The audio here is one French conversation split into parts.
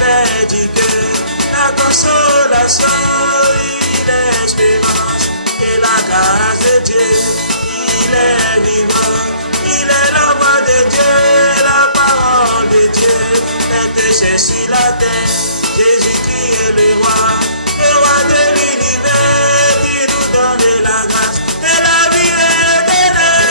avait dit que la consolation, il est l'espérance et la grâce de Dieu, il est vivant, il est l'envoi de Dieu, la parole de Dieu est péché sur la terre. Jésus qui est le roi de l'univers, qui nous donne la grâce et la vie éternelle.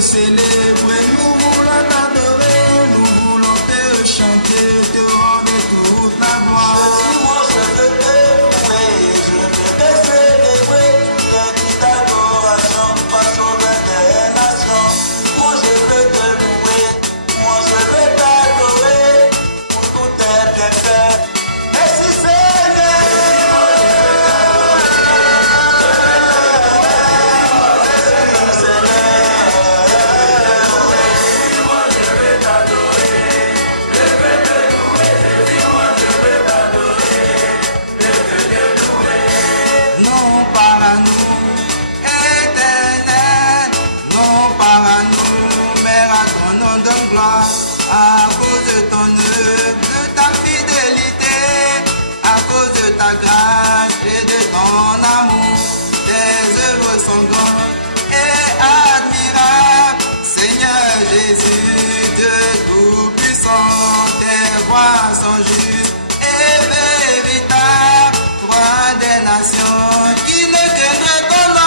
Célébrer, nous voulons t'adorer, nous voulons te chanter, te rendre toute la gloire. Je veux te louer, je veux te célébrer, tu es toute adoration, pas sauver des nations. Moi je veux te louer, moi je veux t'adorer, pour tout tes bienfaits. Merci Seigneur. À cause de ton œuvre, de ta fidélité, à cause de ta grâce et de ton amour, tes œuvres sont grandes et admirables. Seigneur Jésus, Dieu tout-puissant, tes voies sont justes et véritables, roi des nations qui ne craignent ton nom.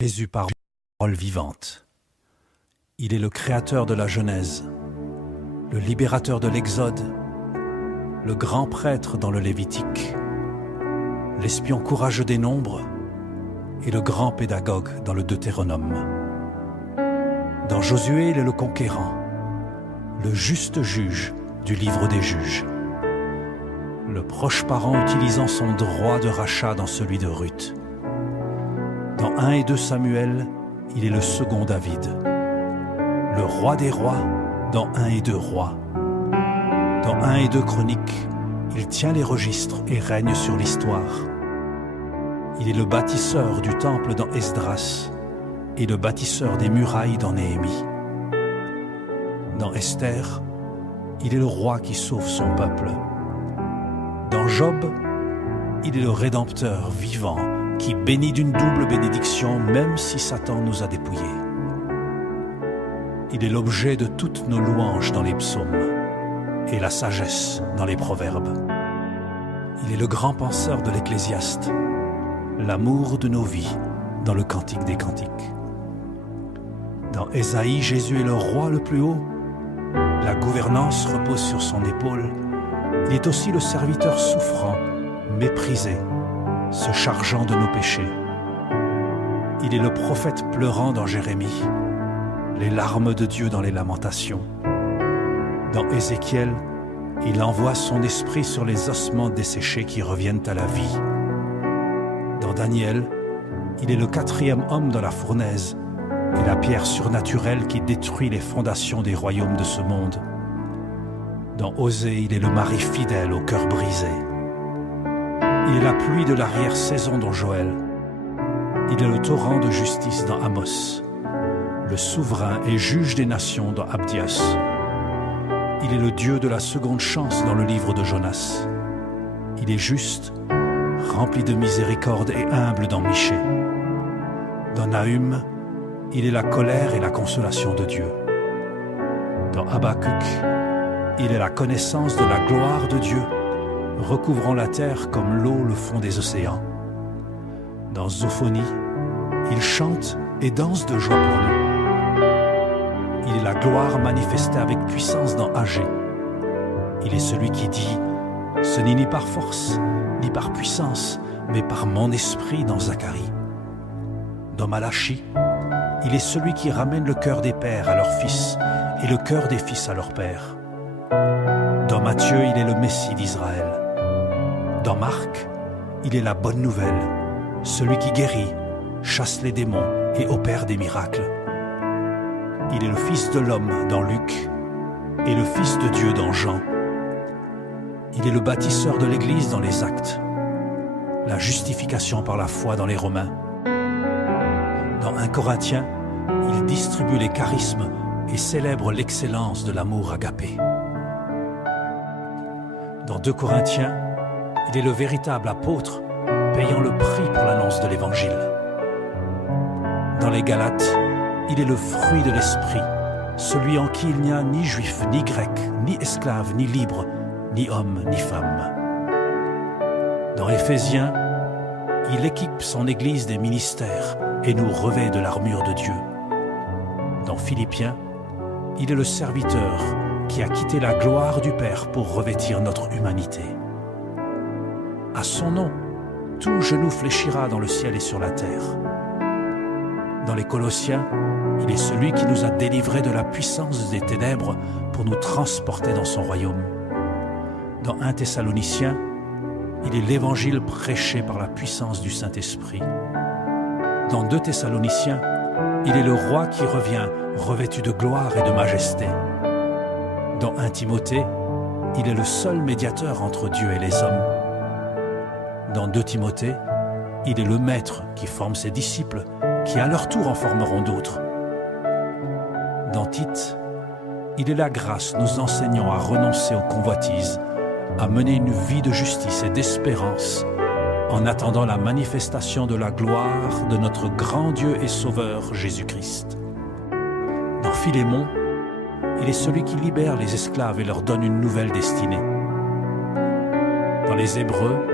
Jésus parole vivante. Il est le créateur de la Genèse, le libérateur de l'Exode, le grand prêtre dans le Lévitique, l'espion courageux des nombres et le grand pédagogue dans le Deutéronome. Dans Josué, il est le conquérant, le juste juge du livre des juges, le proche parent utilisant son droit de rachat dans celui de Ruth. Dans 1 et 2 Samuel, il est le second David, le roi des rois dans 1 et 2 Rois. Dans 1 et 2 Chroniques, il tient les registres et règne sur l'histoire. Il est le bâtisseur du temple dans Esdras et le bâtisseur des murailles dans Néhémie. Dans Esther, il est le roi qui sauve son peuple. Dans Job, il est le rédempteur vivant qui bénit d'une double bénédiction même si Satan nous a dépouillés. Il est l'objet de toutes nos louanges dans les psaumes et la sagesse dans les proverbes. Il est le grand penseur de l'Ecclésiaste, l'amour de nos vies dans le Cantique des Cantiques. Dans Ésaïe, Jésus est le roi le plus haut. La gouvernance repose sur son épaule. Il est aussi le serviteur souffrant, méprisé, se chargeant de nos péchés. Il est le prophète pleurant dans Jérémie, les larmes de Dieu dans les lamentations. Dans Ézéchiel, il envoie son esprit sur les ossements desséchés qui reviennent à la vie. Dans Daniel, il est le 4e homme dans la fournaise et la pierre surnaturelle qui détruit les fondations des royaumes de ce monde. Dans Osée, il est le mari fidèle au cœur brisé. Il est la pluie de l'arrière-saison dans Joël. Il est le torrent de justice dans Amos, le souverain et juge des nations dans Abdias. Il est le Dieu de la seconde chance dans le livre de Jonas. Il est juste, rempli de miséricorde et humble dans Michée. Dans Nahum, il est la colère et la consolation de Dieu. Dans Habakkuk, il est la connaissance de la gloire de Dieu, recouvrant la terre comme l'eau le fond des océans. Dans Zophonie, il chante et danse de joie pour nous. Il est la gloire manifestée avec puissance dans Agé. Il est celui qui dit « Ce n'est ni par force, ni par puissance, mais par mon esprit » dans Zacharie. Dans Malachie, il est celui qui ramène le cœur des pères à leurs fils et le cœur des fils à leurs pères. Dans Matthieu, il est le Messie d'Israël. Dans Marc, il est la bonne nouvelle, celui qui guérit, chasse les démons et opère des miracles. Il est le Fils de l'homme dans Luc et le Fils de Dieu dans Jean. Il est le bâtisseur de l'Église dans les Actes, la justification par la foi dans les Romains. Dans 1 Corinthiens, il distribue les charismes et célèbre l'excellence de l'amour agapé. Dans 2 Corinthiens, il est le véritable apôtre, payant le prix pour l'annonce de l'Évangile. Dans les Galates, il est le fruit de l'Esprit, celui en qui il n'y a ni juif, ni grec, ni esclave, ni libre, ni homme, ni femme. Dans Éphésiens, il équipe son Église des ministères et nous revêt de l'armure de Dieu. Dans Philippiens, il est le serviteur qui a quitté la gloire du Père pour revêtir notre humanité. À son nom, tout genou fléchira dans le ciel et sur la terre. Dans les Colossiens, il est celui qui nous a délivrés de la puissance des ténèbres pour nous transporter dans son royaume. Dans 1 Thessaloniciens, il est l'évangile prêché par la puissance du Saint-Esprit. Dans 2 Thessaloniciens, il est le roi qui revient, revêtu de gloire et de majesté. Dans 1 Timothée, il est le seul médiateur entre Dieu et les hommes. Dans 2 Timothée, il est le maître qui forme ses disciples, qui à leur tour en formeront d'autres. Dans Tite, il est la grâce nous enseignant à renoncer aux convoitises, à mener une vie de justice et d'espérance, en attendant la manifestation de la gloire de notre grand Dieu et Sauveur Jésus-Christ. Dans Philémon, il est celui qui libère les esclaves et leur donne une nouvelle destinée. Dans les Hébreux,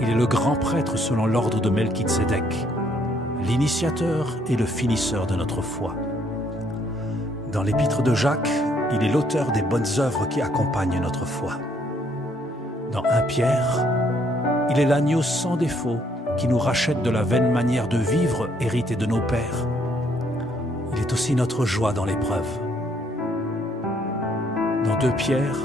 il est le grand prêtre selon l'ordre de Melchizedek, l'initiateur et le finisseur de notre foi. Dans l'épître de Jacques, il est l'auteur des bonnes œuvres qui accompagnent notre foi. Dans 1 Pierre, il est l'agneau sans défaut qui nous rachète de la vaine manière de vivre héritée de nos pères. Il est aussi notre joie dans l'épreuve. Dans 2 Pierre,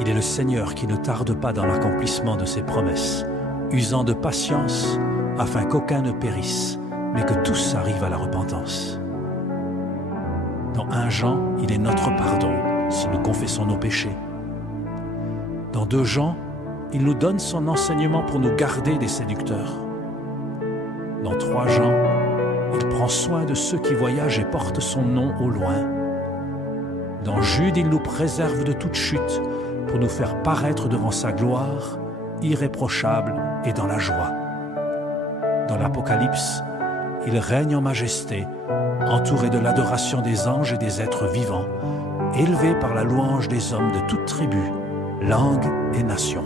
il est le Seigneur qui ne tarde pas dans l'accomplissement de ses promesses, usant de patience afin qu'aucun ne périsse, mais que tous arrivent à la repentance. Dans 1 Jean, il est notre pardon si nous confessons nos péchés. Dans 2 Jean, il nous donne son enseignement pour nous garder des séducteurs. Dans 3 Jean, il prend soin de ceux qui voyagent et portent son nom au loin. Dans Jude, il nous préserve de toute chute pour nous faire paraître devant sa gloire, irréprochable et dans la joie. Dans l'Apocalypse, il règne en majesté, entouré de l'adoration des anges et des êtres vivants, élevé par la louange des hommes de toutes tribus, langues et nations.